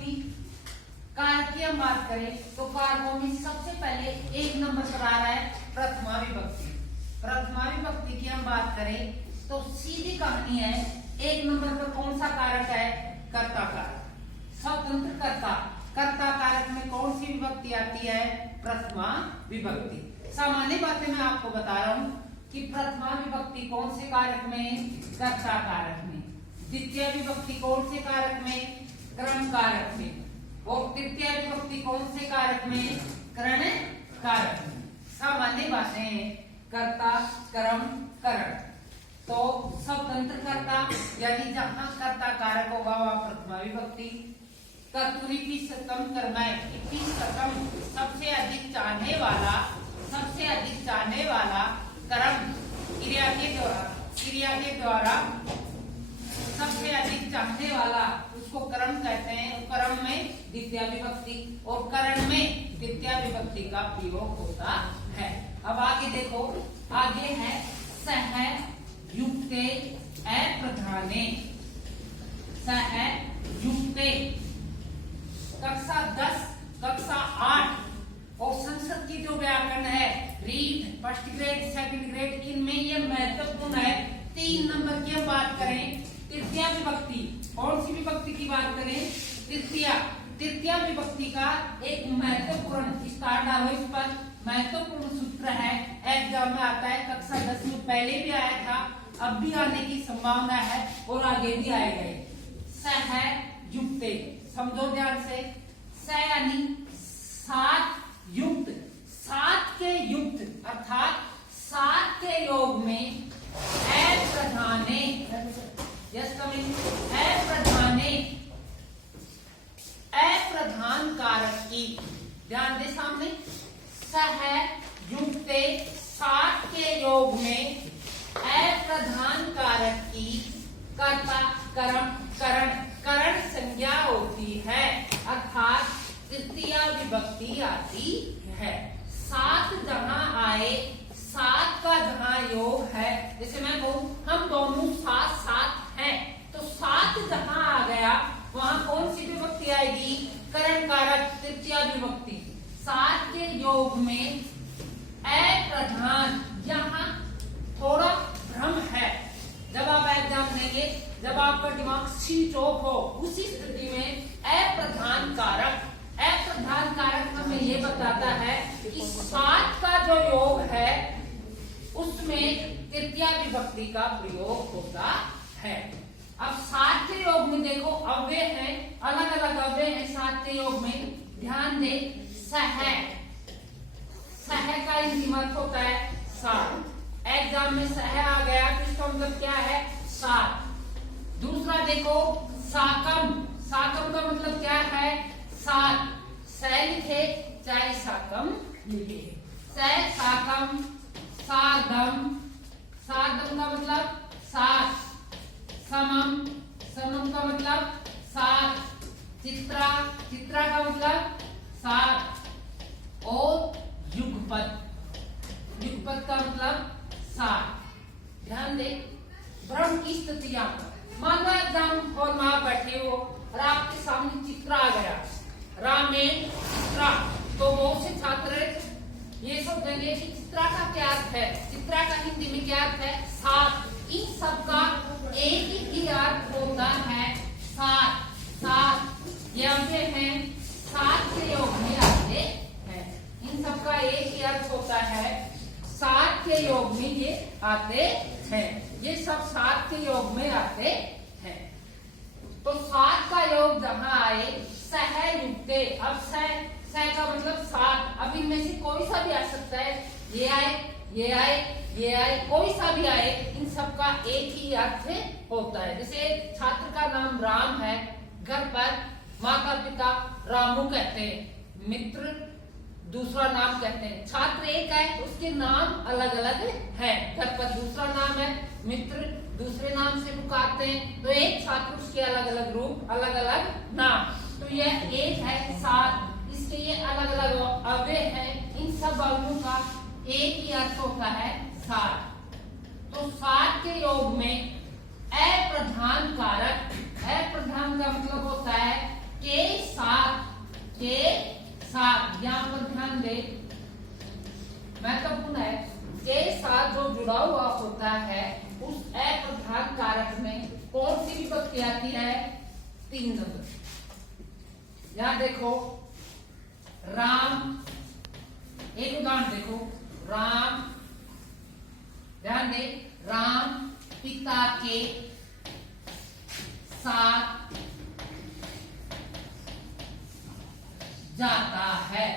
विभक्ति कारक की हम बात करें तो कारकों में सबसे पहले एक नंबर पर आ रहा है प्रथमा विभक्ति। प्रथमा विभक्ति की हम बात करें तो सीधी कहानी है, एक नंबर पर कौन सा कारक है? कर्ता कारक। स्वतंत्र कर्ता, कर्ता कारक में कौन सी विभक्ति आती है? प्रथमा विभक्ति। सामान्य बातें मैं आपको बता रहा हूं कि प्रथमा विभक्ति कौन से कारक में? कर्ता कारक में। द्वितीय विभक्ति कौन से कारक में? क्रम कारक में। और तृतीय विभक्ति कौन से कारक में? करण कारक में। सामान्य बातें कर्ता, कर्म, करण। तो स्वतंत्र कर्ता यानी जहां कर्ता कारक होगा वह प्रथमा विभक्ति। कर्तुरी की सतम कर्मय की सतम सबसे अधिक चाहने वाला कर्म क्रिया के द्वारा सबसे अधिक चाहने वाला उसको कर्म कहते हैं। कर्म में द्वितीय विभक्ति और करण में द्वितीय विभक्ति का प्रयोग होता है। अब आगे देखो, आगे है सह युक्ते अप्रधाने। सह युक्ते कक्षा 10, कक्षा 8 और संस्कृत की जो व्याकरण है, read first grade, second grade, इनमें ये महत्वपूर्ण है। 3 नंबर की हम बात करें तृतीय विभक्ति। कौन सी विभक्ति की बात करें? तृतीय विभक्ति का एक महत्वपूर्ण स्टार्ट हो, इस पर महत्वपूर्ण सूत्र है, एग्जाम में आता है। कक्षा 10 में पहले भी आया था, अब भी आने की संभावना है और आगे भी आएगा। सह युक्ते, समझो ध्यान से। स यानी सात, युक्त, सात के युक्त अर्थात सात के योग में अप्रधाने, अप्रधान कारक की, ध्यान दे सामने, सह युक्ते सात के योग में अप्रधान कारक की कर्ता, कर्म, करण, करण संज्ञा होती है अर्थात तृतीय विभक्ति आती है। सात जहां आए, सात का जहां योग है, जैसे मैं कहूं हम दोनों साथ साथ हैं, तो सात जहां आ गया वहां कौन सी विभक्ति आएगी? करण कारक, तृतीय विभक्ति। सात के योग में अप्रधान, यहाँ थोड़ा भ्रम है। जब आप एग्जाम देंगे, जब आपका दिमाग स्विच ऑफ हो, उसी स्थिति में अप्रधान कारक, अप्रधान कारक हमें ये बताता है कि सात का जो योग है उसमें तृतीय विभक्ति का प्रयोग होता है। अब सात के योग में देखो अव्यय है, अलग अलग अव्यय है सात के योग में। ध्यान दे, सह, सह का अंतिम अर्थ होता है सात। एग्जाम में सह आ गया तो इसका मतलब क्या है? सात। दूसरा देखो साकम, साकम का मतलब क्या है? सात। सह लिखे चाहे साकम लिखे, सह, साकम, साधम, साधम का मतलब सात। समम, समम का मतलब सात। चित्रा, चित्रा का मतलब सात। और युगपत, युगपत का मतलब सात। ध्यान दे, भ्रम की स्थितियां, मान लो एग्जाम हॉल में आप बैठे हो और आपके सामने चित्रा आ गया, रामेण चित्रा, तो बहुत से छात्र ये सब कहेंगे कि चित्रा का क्या अर्थ है? चित्रा का हिंदी में क्या अर्थ है? सात। इन सब का एक ही अर्थ होता है सात। सात ये अव्यय हैं, सात के योग में आते हैं। इन सब का एक ही अर्थ होता है, सात के योग में ये आते हैं। ये सब सात के योग में आते हैं। तो सात का योग जहां आए, सह युक्ते। अब सह का मतलब सात। अब इनमें से कोई सा भी आ सकता है, ये आए, ये आए, ये आए, कोई सा भी आए, इन सब का एक ही अर्थ होता है। जैसे छात्र का नाम राम है, घर पर माता पिता रामू कहते हैं, मित्र दूसरा नाम कहते हैं। छात्र एक है, उसके नाम अलग अलग है। घर पर दूसरा नाम है, मित्र दूसरे नाम से पुकारते हैं, तो एक छात्र उसके अलग अलग रूप, अलग अलग नाम। तो यह एक है सात, इसके ये अलग अलग अव्यय हैं। इन सब अव्ययों का एक ही अर्थ होता है सात। तो सात के योग में अप्रधान कारक, अप्रधान का मतलब होता है के है 3 नंबर। यहां देखो राम, एक उदाहरण देखो, राम, ध्यान दे, राम पिता के साथ जाता है।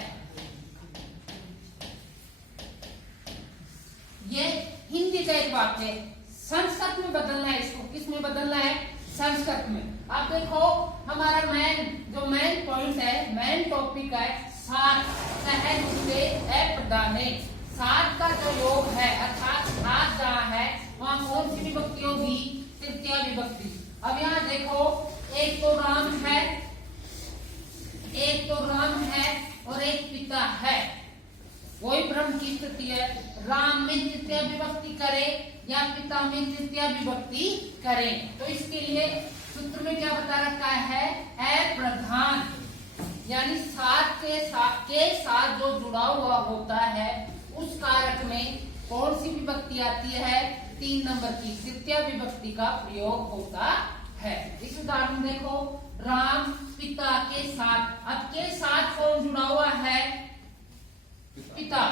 ये हिंदी का एक वाक्य है, संस्कृत में बदलना है इसको। किस में बदलना है? संस्कृत में। अब देखो हमारा मेन पॉइंट है, मेन टॉपिक है सात, सहज से अप्रधाने। सात का जो योग है अर्थात सात जहां है वहां कौन सी विभक्ति होगी? तृतीया विभक्ति। अब यहाँ देखो एक तो राम है, एक तो राम है और एक पिता है। वही ब्रह्म की स्थिति है, राम में तृतीया विभक्ति करे या पिता में तृतीया विभक्ति करें। तो इसके लिए सूत्र में क्या बता रखा है? अप्रधान, यानी सात के साथ जो जुड़ा हुआ होता है उस कारक में कौन सी विभक्ति आती है? 3 नंबर की तृतीया विभक्ति का प्रयोग होता है। इस उदाहरण देखो, राम पिता के साथ। अब के साथ कौन जुड़ा हुआ है? पिता।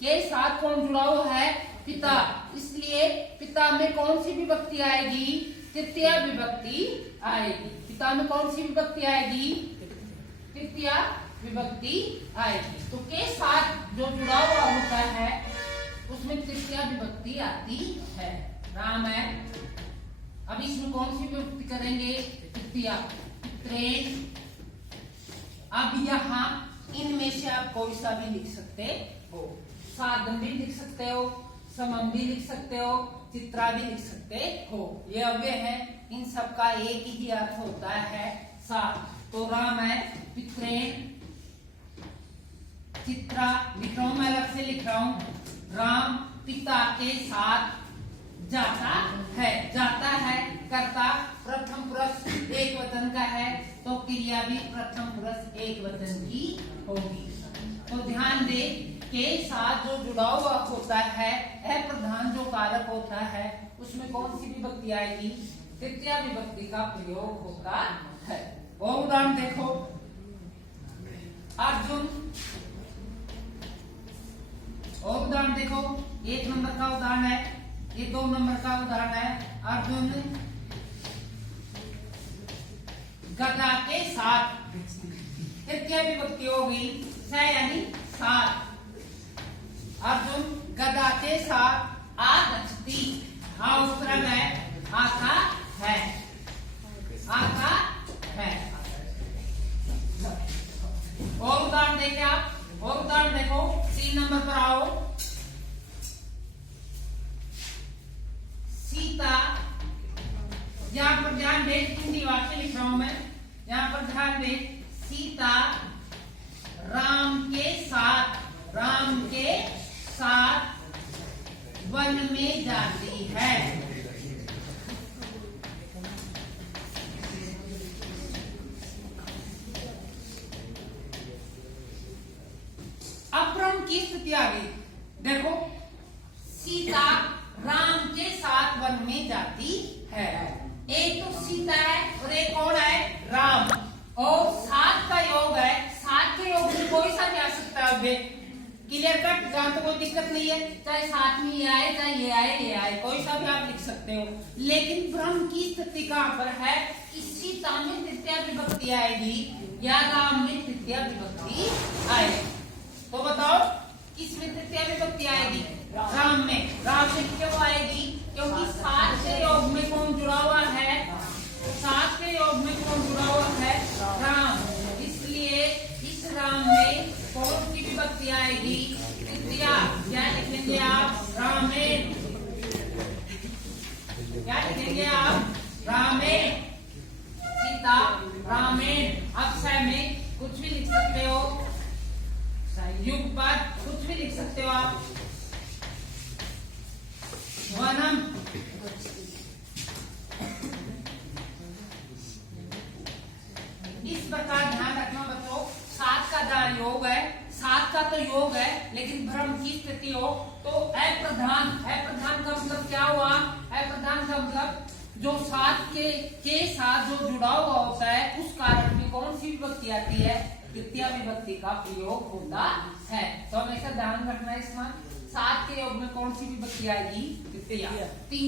के साथ कौन जुड़ा हुआ है? पिता। इसलिए पिता में कौन सी विभक्ति आएगी? तृतीया विभक्ति आएगी। पिता में कौन सी विभक्ति आएगी? तृतीया विभक्ति आएगी। तो के साथ जो जुड़ा हुआ होता है उसमें तृतीया विभक्ति आती है। राम है, अब इसमें कौन सी विभक्ति करेंगे? तृतीया, पित्रेण। अब यहाँ इनमें से आप कोई सा भी लिख सकते हो, साधन भी लिख सकते हो, समम भी लिख सकते हो, चित्रा भी लिख सकते हो। ये अव्यय है, इन सब का एक ही अर्थ होता है साथ। तो राम है, पित्रेण, चित्रा लिख रहा हूं, मैं अलग से लिख रहा हूं। राम पिता के साथ जाता है। जाता है कर्ता प्रथम पुरुष एक वचन का है, तो क्रिया भी प्रथम पुरुष एक वचन की होगी। तो ध्यान दे, के साथ जो जुड़ा हुआ होता है, अप्रधान जो कारक होता है, उसमें कौन सी विभक्ति आएगी? तृतीया विभक्ति का प्रयोग होता है। वो उदाहरण देखो, अर्जुन। और उदाहरण देखो, 1 नंबर का उदाहरण है, ये 2 नंबर का उदाहरण है। अर्जुन गदा के साथ, तृतीया विभक्ति होगी स यानी साथ। अर्जुन गदा के साथ आगच्छति। हाँ उत्तर है आता है, आता है। और उदाहरण देखें आप, और उदाहरण देखो 3 नंबर पर आओ। सीता, यहाँ पर ध्यान दे, हिंदी वाक्य लिख रहा हूं मैं, यहाँ पर ध्यान दे। सीता राम के साथ, राम के साथ वन में जाती है। अब ब्रह्म की स्थिति आ गई। देखो सीता राम के साथ वन में जाती है। एक तो सीता है और एक कौन है? राम। और सात का योग है, सात के योग में कोई सा भी आ सकता है। क्लियर कट, जहां तो कोई दिक्कत नहीं है, चाहे साथ में ये आए, चाहे ये आए, ये आए, कोई सा भी आप लिख सकते हो। लेकिन ब्रह्म की स्थिति कहां पर है? सीता में तृतीया विभक्ति आएगी या राम में तृतीया विभक्ति आएगी। तो बताओ किसमें तृतीया विभक्ति आएगी? राम में। राम में क्यों आएगी? क्योंकि सात के योग में कौन जुड़ा हुआ है? सात के योग में कौन जुड़ा हुआ है? राम। इसलिए इस राम में कौन सी विभक्ति आएगी? तृतीया। क्या लिखेंगे आप? रामेण। क्या लिखेंगे आप? रामेण। सीता रामेण। अब स में कुछ भी लिख सकते हो, युगपद कुछ भी लिख सकते हो आप। वनम। इस प्रकार ध्यान रखना बच्चों, सात का जहां योग है, सात का तो योग है, लेकिन भ्रम की स्थिति हो तो अप्रधान। अप्रधान का मतलब क्या हुआ? अप्रधान का मतलब जो साथ के साथ जो जुड़ा हुआ होता है उस कारक में कौन सी विभक्ति आती है, तृतीया विभक्ति का प्रयोग होता है। तो हमेशा ध्यान रखना है इसमें, साथ के योग में कौन सी विभक्ति आएगी, तृतीया। 3